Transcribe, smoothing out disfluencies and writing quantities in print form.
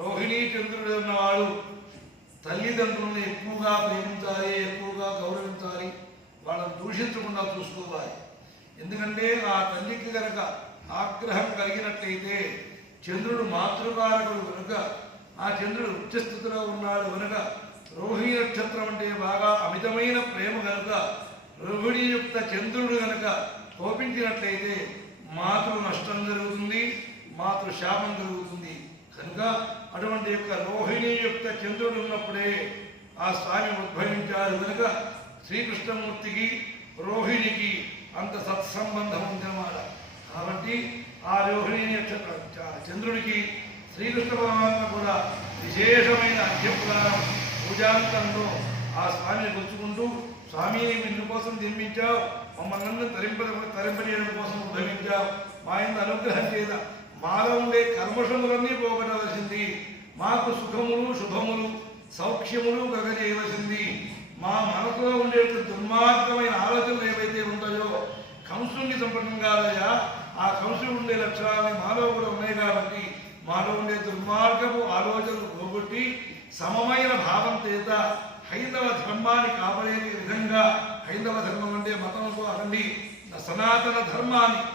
రోహిణీ చంద్రుడు ఉన్నవాడు తల్లిదండ్రులను ఎక్కువగా ప్రేమించాలి, ఎక్కువగా గౌరవించాలి, వాళ్ళని దూషించకుండా చూసుకోవాలి. ఎందుకంటే ఆ తల్లికి కనుక ఆగ్రహం కలిగినట్లయితే చంద్రుడు మాతృకారకుడు కనుక, ఆ చంద్రుడు ఉచ్చస్థితిలో ఉన్నాడు కనుక, రోహిణీ నక్షత్రం అంటే బాగా అమితమైన ప్రేమ కనుక, రోహిణీయుక్త చంద్రుడు కనుక కోపించినట్లయితే మాతృ నష్టం జరుగుతుంది, మాతృ శాపం జరుగుతుంది. కనుక అటువంటి యొక్క రోహిణీయుక్త చంద్రుడు ఉన్నప్పుడే ఆ స్వామి ఉద్భవించారు కనుక శ్రీకృష్ణమూర్తికి రోహిణికి అంత సత్సంబంధం ఉందన్నమాట. కాబట్టి ఆ రోహిణీ నక్షత్ర చంద్రుడికి శ్రీకృష్ణ పరమాత్మ కూడా విశేషమైన అధ్యపురాణం పూజాంతంలో ఆ స్వామిని కొలుచుకుంటూ, స్వామి నిన్ను కోసం జన్మించావు, మమ్మల్ని తరింపజేయడం కోసం ఉద్భవించావు, మా ఇంత అనుగ్రహం చేత మాలో ఉండే కర్మషములన్నీ పోగొట్టవలసింది, మాకు సుఖములు శుభములు సౌఖ్యములు కలగజేయవలసింది, మా మనసులో ఉండే దుర్మార్గమైన ఆలోచనలు ఏవైతే ఉంటాయో కంసుని చంపడం కాదయా, ఆ కంసుడు ఉండే లక్షణాలని మాలో కూడా ఉన్నాయి కాబట్టి మాలో ఉండే దుర్మార్గపు ఆలోచనలు పోగొట్టి సమమైన భావం చేత హైందవ ధర్మాన్ని కాపాడే విధంగా, హైందవ ధర్మం అంటే మతంతో అనండి సనాతన ధర్మాన్ని